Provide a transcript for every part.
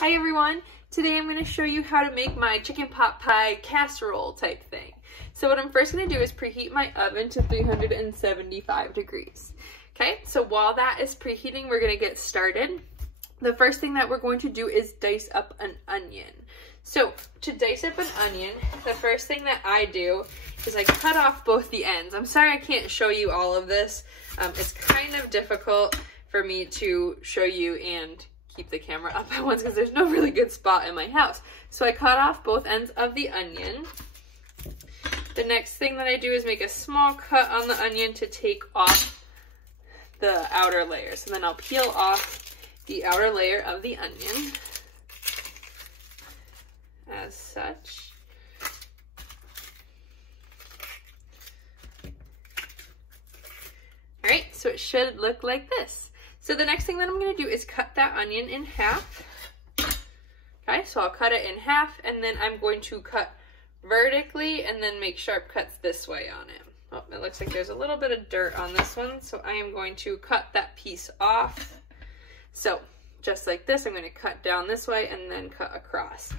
Hi everyone! Today I'm going to show you how to make my chicken pot pie casserole type thing. So what I'm first going to do is preheat my oven to 375 degrees. Okay, so while that is preheating, we're going to get started. The first thing that we're going to do is dice up an onion. So to dice up an onion, the first thing that I do is I cut off both the ends. I'm sorry I can't show you all of this. It's kind of difficult for me to show you and keep the camera up at once because there's no really good spot in my house. So I cut off both ends of the onion. The next thing that I do is make a small cut on the onion to take off the outer layers. And then I'll peel off the outer layer of the onion as such. All right, so it should look like this. So the next thing that I'm going to do is cut that onion in half. Okay, so I'll cut it in half, and then I'm going to cut vertically and then make sharp cuts this way on it. Oh, it looks like there's a little bit of dirt on this one, so I am going to cut that piece off. So just like this, I'm going to cut down this way and then cut across.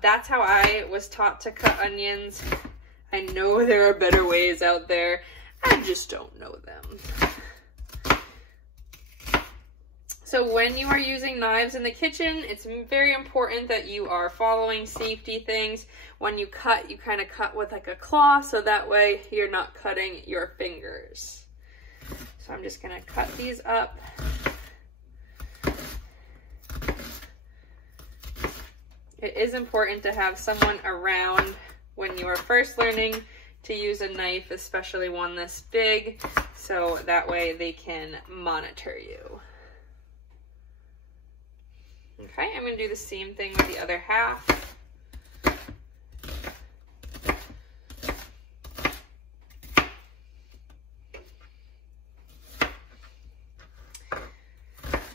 That's how I was taught to cut onions. I know there are better ways out there. I just don't know them. So when you are using knives in the kitchen, it's very important that you are following safety things. When you cut, you kind of cut with like a claw, so that way you're not cutting your fingers. So I'm just gonna cut these up. It is important to have someone around when you are first learning to use a knife, especially one this big, so that way they can monitor you. Okay, I'm going to do the same thing with the other half.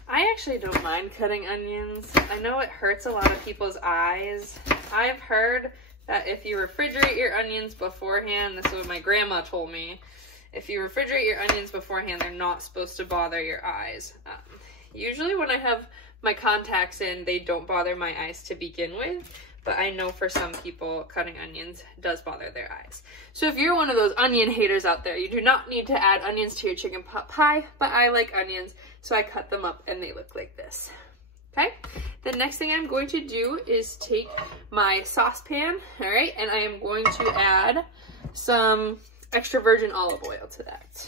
I actually don't mind cutting onions. I know it hurts a lot of people's eyes. I've heard that if you refrigerate your onions beforehand, this is what my grandma told me, if you refrigerate your onions beforehand, they're not supposed to bother your eyes. Usually when I have my contacts in, they don't bother my eyes to begin with, but I know for some people cutting onions does bother their eyes. So if you're one of those onion haters out there, you do not need to add onions to your chicken pot pie, but I like onions, so I cut them up and they look like this. Okay, the next thing I'm going to do is take my saucepan, all right, and I am going to add some extra virgin olive oil to that.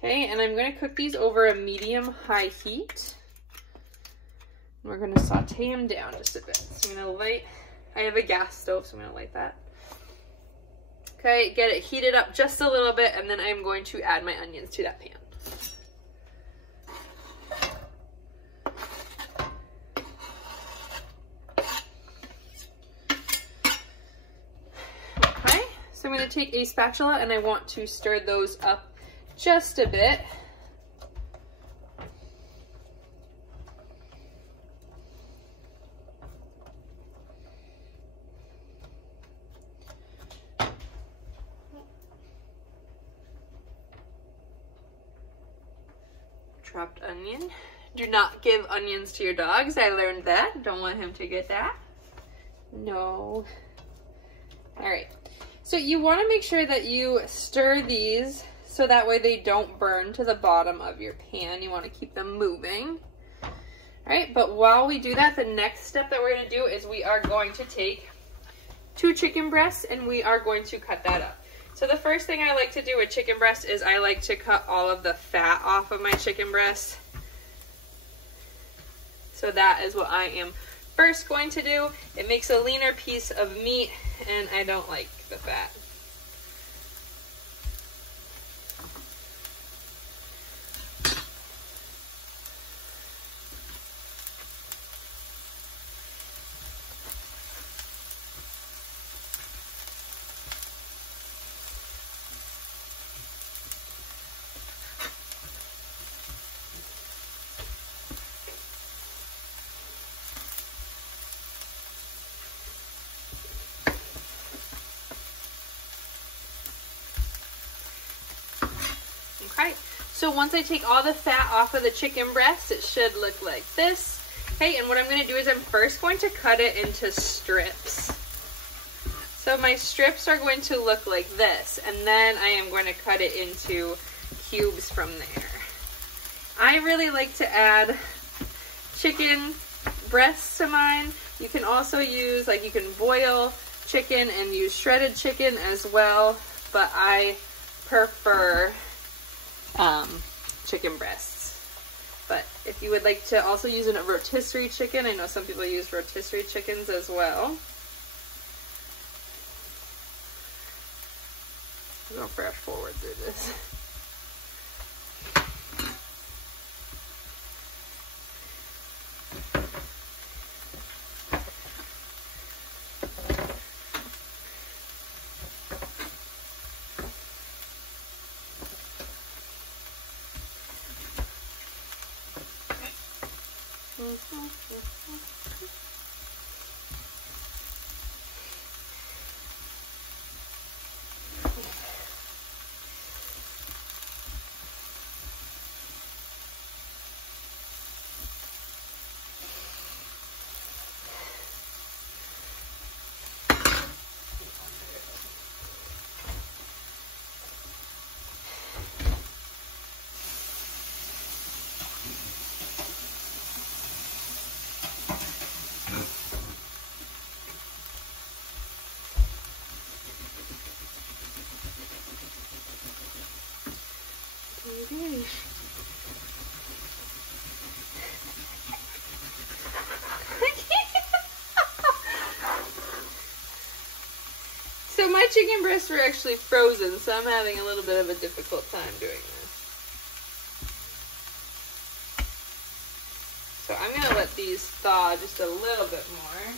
Okay, and I'm going to cook these over a medium-high heat. We're going to saute them down just a bit. So I'm going to light, I have a gas stove, so I'm going to light that. Okay, get it heated up just a little bit, and then I'm going to add my onions to that pan. Okay, so I'm going to take a spatula and I want to stir those up just a bit. Dropped onion. Do not give onions to your dogs. I learned that. Don't want him to get that. No. All right. So you want to make sure that you stir these so that way they don't burn to the bottom of your pan. You want to keep them moving. All right, but while we do that, the next step that we're going to do is we are going to take 2 chicken breasts and we are going to cut that up. So the first thing I like to do with chicken breast is I like to cut all of the fat off of my chicken breast. So that is what I am first going to do. It makes a leaner piece of meat and I don't like the fat. Okay, so once I take all the fat off of the chicken breast, it should look like this. Hey, and what I'm going to do is I'm first going to cut it into strips. So my strips are going to look like this, and then I am going to cut it into cubes from there. I really like to add chicken breasts to mine. You can also use, like, you can boil chicken and use shredded chicken as well, but I prefer chicken breasts. But if you would like to also use a rotisserie chicken, I know some people use rotisserie chickens as well. I'm going to fast forward through this. So my chicken breasts were actually frozen, so I'm having a little bit of a difficult time doing this. So I'm going to let these thaw just a little bit more.